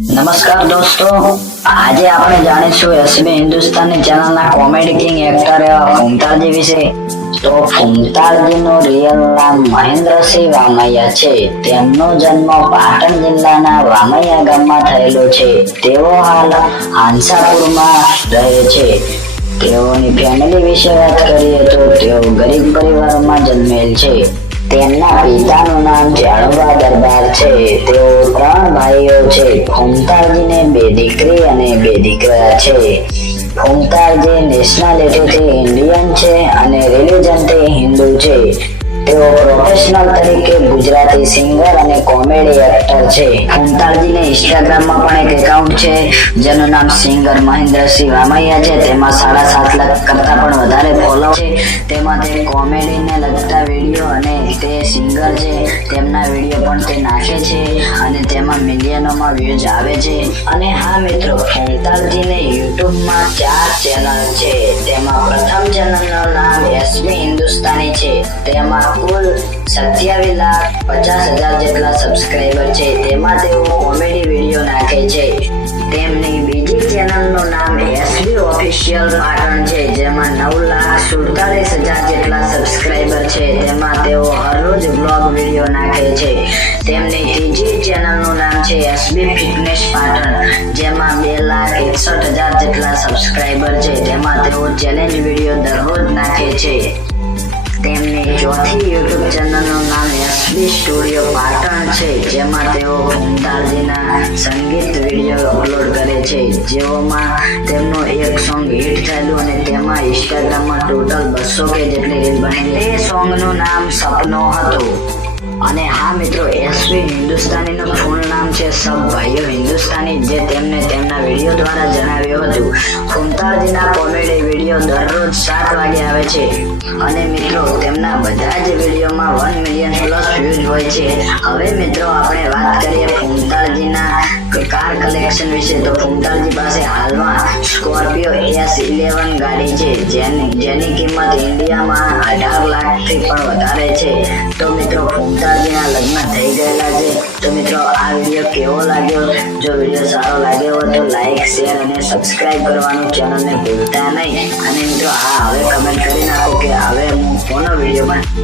નમસ્કાર દોસ્તો, આજે આપણે જાણીશું એસબી હિન્દુસ્તાની ચેનલના કોમેડી કિંગ એક્ટર એવા ફૂમતાલજી વિશે. તો ફૂમતાલજીનું રિયલ નામ મહેન્દ્રસિંહ વામૈયા છે. તેમનો જન્મ પાટણ જિલ્લાના વામૈયા ગામમાં થયેલો છે. તેઓ હાલ હાંસાપુરમાં રહે છે. તેઓની ફેમિલી વિશે વાત કરીએ તો તેઓ ગરીબ પરિવારમાં જન્મેલ છે. તેમના પિતાનું નામ જાણવા દરબાર છે. તેઓ ત્રણ ભાઈઓ છે. ફૂમતાલજીને બે દીકરી અને બે દીકરા છે. ફૂમતાલજી નેશનાલિટીથી ઇન્ડિયન છે અને રિલિજનથી હિન્દુ છે. તેઓ પ્રોફેશનલ તરીકે ગુજરાતી સિંગર અને કોમેડી એક્ટર છે. ફૂમતાલજીને ઇન્સ્ટાગ્રામમાં પણ એક એકાઉન્ટ છે. જેનું નામ સિંગર મહેન્દ્રસિંહ વામૈયા છે. તેમાં સાડા સાત લાખ કરતા કોમેડીને લગતા વીડિયો અને તે સિંગર છે. તેમના વીડિયો પણ તે નાખે છે અને તેમાં મિલિયનોમાં વ્યૂઝ આવે છે. અને હા મિત્રો ફૂમતાલજીને યુટ્યુબમાં ચાર ચેનલ છે. તેમાં પ્રથમ ચેનલનું નામ એસબી હિન્દુસ્તાની છે. તેમાં કુલ સત્યાવીસ લાખ પચાસ હજાર જેટલા સબસ્ક્રાઈબર છે. તેમાં તેઓ કોમેડી વીડિયો નાખે છે. તેમની ઓફિશિયલ પાટણ છે, જેમાં નવ લાખ સુડતાલીસ હજાર જેટલા સબસ્ક્રાઈબર છે, તેમાં તેઓ હરરોજ બ્લોગ વીડિયો નાખે છે. તેમની ત્રીજી ચેનલનું નામ છે, એસબી ફિટનેસ પાટણ, જેમાં બે લાખ એકસઠ હજાર જેટલા સબસ્ક્રાઈબર છે, તેમાં તેઓ ચેલેન્જ વીડિયો દરરોજ નાખે છે. તેમની ચોથી યુટ્યુબ ચેનલનું નામ એસબી સ્ટુડિયો પાટણ છે, જેમાં તેઓ ભૂમતાલજીના સંગીત વીડિયો અપલોડ છે. જેઓમાં તેમનો એક સોંગ હિટ થયેલું અને તેમાં ઇન્સ્ટાગ્રામમાં ટોટલ બસો કે જેટલી રીલ બની તે સોંગનું નામ સપનો હતું. અને હા મિત્રો એસવી હિન્દુસ્તાનીનું ફૂલ નામ છે સબ ભાઈઓ હિન્દુસ્તાની, જે તેમને તેમના વીડિયો દ્વારા જણાવ્યું હતું. કુંતાળજીના કોમેડી વીડિયો દરરોજ સાત વાગે આવે છે. અને મિત્રો, તેમના બધા જ વિડીયોમાં વન મિલિયન પ્લસ વ્યૂઝ હોય છે. હવે મિત્રો, આપણે વાત કરીએ કાર કલેક્શન વિશે તો ફૂમતાળજી પાસે હાલમાં સ્કોર્પિયો એસ ઇલેવન ગાડી છે, જેની જેની કિંમત ઇન્ડિયામાં અઢાર લાખથી પણ વધારે છે. તો મિત્રો ફૂમતાળજીના લગ્ન થઈ ગયેલા છે. તો મિત્રો, આ વીડિયો કેવો લાગ્યો? જો વીડિયો સારો લાગ્યો હોય તો લાઈક શેર અને સબસ્ક્રાઈબ કરવાનું ચેનલને ભૂલતા નહીં. અને મિત્રો, હા, હવે કમેન્ટ કરી નાખો કે હવે હું કોનો વીડિયો પણ